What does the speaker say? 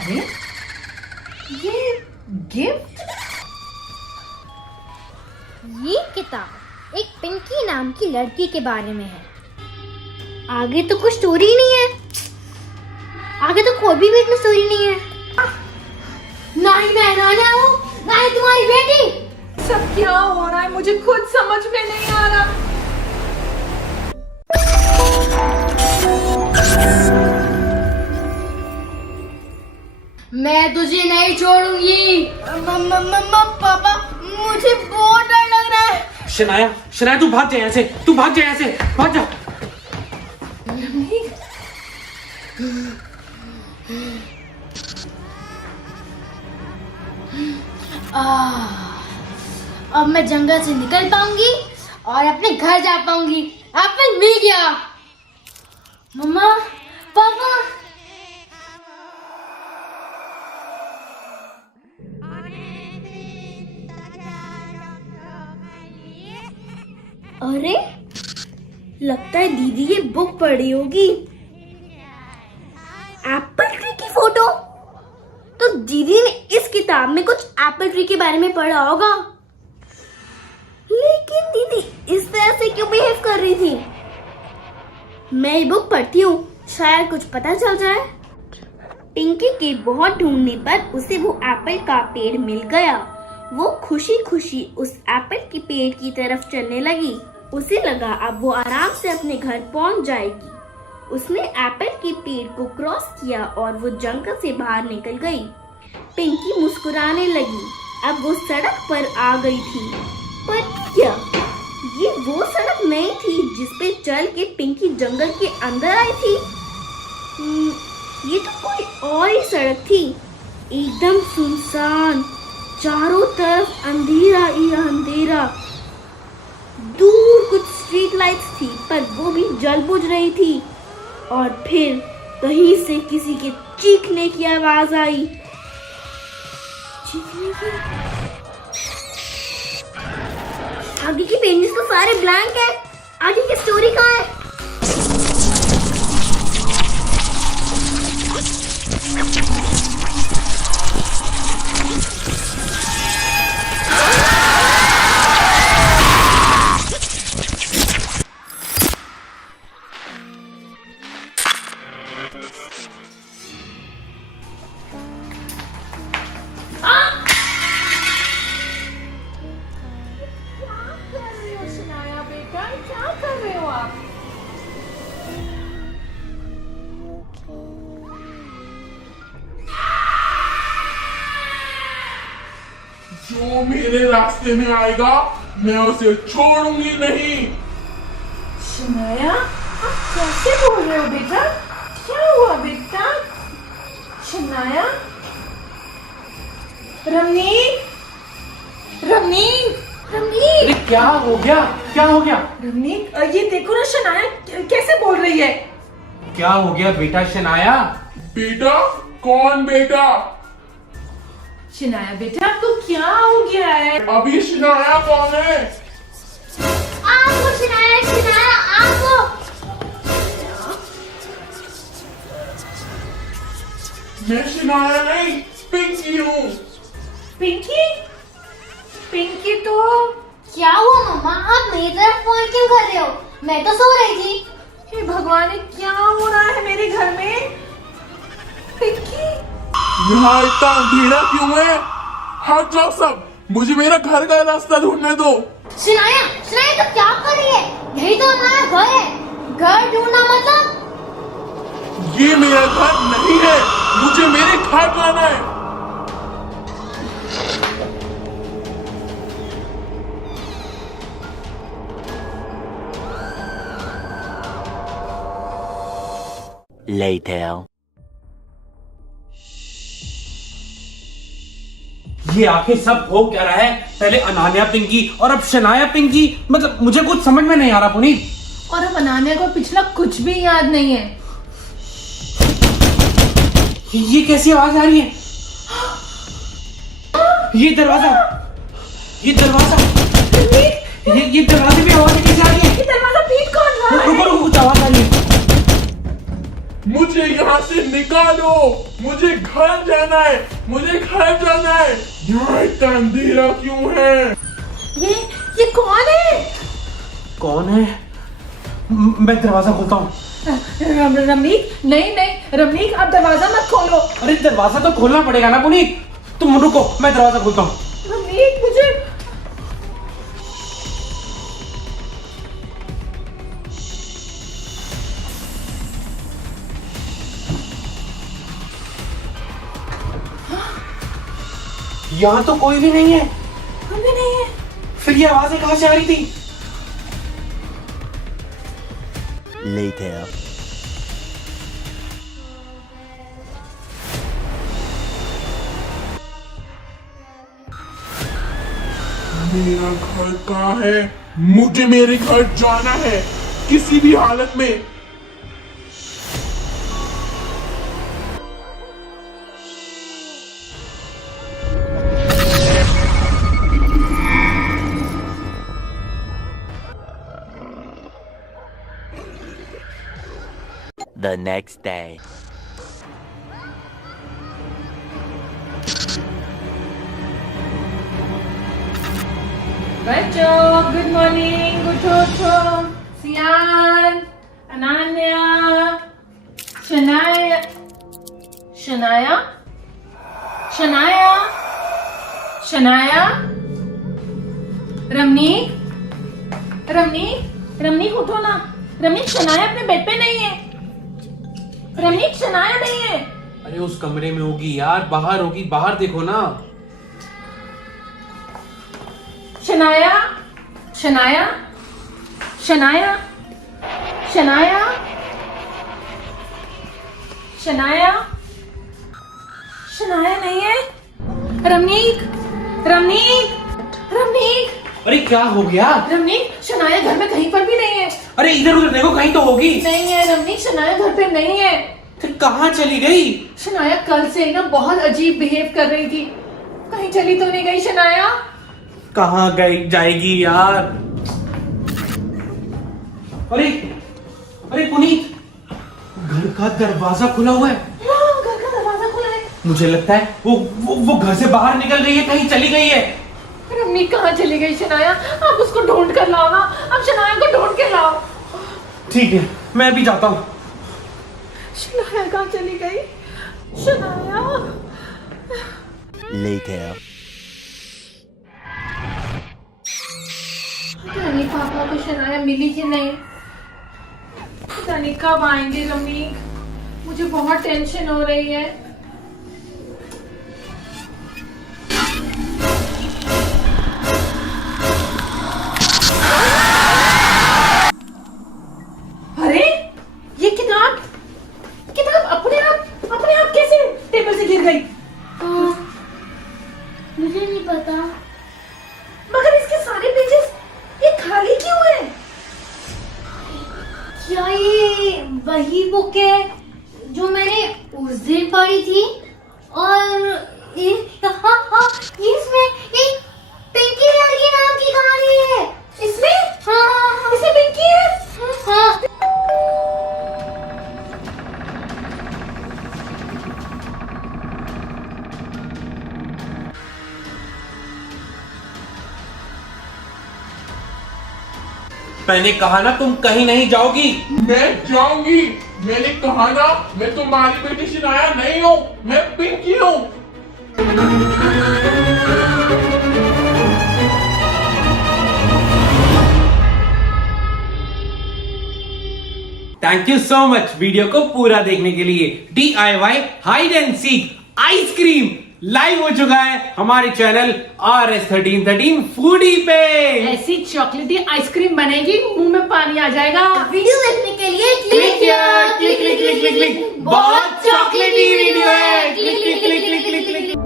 अरे ये गिफ्ट, ये किताब एक पिंकी नाम की लड़की के बारे में है। आगे तो कुछ स्टोरी ही नहीं है, आगे तो कोई भी बीच में स्टोरी नहीं है। नहीं मैं राजा हूँ, ना ही तुम्हारी बेटी। सब क्या हो रहा है मुझे खुद समझ में नहीं आ रहा। मैं तुझे नहीं छोड़ूंगी। पापा मुझे बहुत डर लग रहा है। शनाया, शनाया तू भाग जा यहाँ से, तू भाग जा यहाँ से, भाग जा। अब मैं जंगल से निकल पाऊंगी और अपने घर जा पाऊंगी। एप्पल मिल गया। मम्मा, पापा। अरे लगता है दीदी ये बुक पढ़ी होगी। एप्पल ट्री की फोटो, तो दीदी ने इस किताब में कुछ एप्पल ट्री के बारे में पढ़ा होगा। लेकिन दीदी इस तरह से क्यों बिहेव कर रही थी? मैं ये बुक पढ़ती हूँ, शायद कुछ पता चल जाए। पिंकी के बहुत ढूंढने पर उसे वो एप्पल का पेड़ मिल गया। वो खुशी खुशी उस एप्पल के पेड़ की तरफ चलने लगी। उसे लगा अब वो आराम से अपने घर पहुंच जाएगी। उसने एप्पल के पेड़ को क्रॉस किया और वो जंगल से बाहर निकल गई। पिंकी मुस्कुराने लगी। अब वो सड़क पर आ गई थी। पर क्या ये वो सड़क नहीं थी जिस पे चल के पिंकी जंगल के अंदर आई थी? ये तो कोई और ही सड़क थी, एकदम सुनसान, चारों तरफ अंधेरा ही अंधेरा। दूर कुछ स्ट्रीट लाइट्स थी पर वो भी जल बुझ रही थी। और फिर कहीं से किसी के चीखने की आवाज आई। चीखने की? आगे की पेजेस तो सारे ब्लैंक है। आगे की स्टोरी कहाँ है? जो मेरे रास्ते में आएगा मैं उसे छोड़ूंगी नहीं। शनाया, आप कैसे बोल रहे हो बेटा? क्या हुआ बेटा? शनाया, रवनीत, रवनीत, रवनीत, अरे क्या हो गया, क्या हो गया? रवनीत, ये देखो ना शनाया कैसे बोल रही है। क्या हो गया बेटा शनाया? बेटा? कौन बेटा? शनाया बेटा तो क्या हो गया है? अभी शनाया कौन है? आपको शनाया, शनाया आपको। मैं शनाया नहीं, पिंकी हूँ। पिंकी? पिंकी तो क्या हुआ मम्मा, आप मेरी तरफ फोन क्यों कर रहे हो? मैं तो सो रही थी। हे भगवान, क्या हो रहा है मेरे घर में? पिंकी, यहाँ इतना अंधेरा क्यों है? हट जाओ सब, मुझे मेरा घर का रास्ता ढूंढने दो। शनाया, शनाया तो क्या कर रही है? यही तो हमारा घर है। घर ढूंढना मतलब? ये मेरा घर नहीं है, मुझे मेरे घर जाना है। Later. ये आखिर सब हो क्या रहा है? पहले अनान्या पिंकी और अब शनाया पिंकी, मतलब मुझे कुछ समझ में नहीं आ रहा पुनीत। और अब अनान्या को पिछला कुछ भी याद नहीं है। ये कैसी आवाज आ रही है? ये दरवाजा, ये दरवाजा, ये दरवाजे में आवाज कैसे आ रही है? ये दरवाजा पीट कौन रहा है? रुको रुको, कुछ आवाज आ रही है। मुझे यहाँ से निकालो, मुझे घर जाना है, मुझे घर जाना है। यहाँ इतना अंधेरा क्यों है? ये कौन है? कौन है? मैं दरवाजा खोलता हूँ। रमनीक, नहीं रमनीक, आप दरवाजा मत खोलो। अरे दरवाजा तो खोलना पड़ेगा ना पुनीत, तुम रुको, मैं दरवाजा खोलता हूँ। रमनीक, मुझे यहाँ तो कोई भी नहीं है। हमें नहीं है। फिर ये आवाजें कहाँ से आ रही थी? Later. मेरा घर कहाँ है? मुझे मेरे घर जाना है किसी भी हालत में। The next day. बच्चों, गुड मॉर्निंग, उठो। सियान, अनान्या, शनाया, रमनीक उठो ना। रमनीक, शनाया अपने बेड पे नहीं है। रमनीक, शनाया नहीं है। अरे उस कमरे में होगी यार, बाहर होगी, बाहर देखो ना। शनाया, नहीं है। रमनीक, अरे क्या हो गया? रमनीक, शनाया घर में कहीं पर भी नहीं है। अरे इधर उधर देखो, कहीं तो होगी। नहीं है रमनीक, शनाया घर पे नहीं है। फिर कहाँ चली गई? शनाया कल से ना बहुत अजीब बिहेव कर रही थी। कहीं चली तो नहीं गई शनाया? कहाँ गई जाएगी यार? अरे पुनीत, घर का दरवाजा खुला हुआ है। हाँ, घर का दरवाजा खुला है। मुझे लगता है वो घर से बाहर निकल गई है, कहीं चली गई है। रमनीक कहाँ चली गई शनाया? आप उसको ढूंढ कर लाओ ना, आप शनाया को ढूंढ के लाओ। ठीक है, मैं भी जाता हूँ। शनाया कहाँ चली गई? शनाया। Later. पता नहीं पापा को शनाया मिली कि नहीं। पता नहीं कब आएंगे रमनीक, मुझे बहुत टेंशन हो रही है। अरे ये किताब अपने आप कैसे टेबल से गिर गई? मुझे नहीं पता। मगर इसके सारे पेजेस ये खाली क्यों है? क्या ये वही बुक है जो मैंने उस दिन पढ़ी थी? और इसमें एक पिंकी लड़की नाम की कहानी है। इसमें? हाँ, इसमें पिंकी है? हाँ। मैंने कहा ना तुम कहीं नहीं जाओगी। मैं जाऊंगी। मैंने कहा ना, मैं तुम्हारी बेटी शनाया नहीं हूँ, मैं पिंकी हूँ। Thank you so much video को पूरा देखने के लिए। DIY hide and seek ice cream live हो चुका है हमारे चैनल RS1313 फूडी पे। ऐसी चॉकलेटी आइसक्रीम बनेगी, मुंह में पानी आ जाएगा। वीडियो देखने के लिए click click click click click click, बहुत चॉकलेटी वीडियो है। Click click click click click click.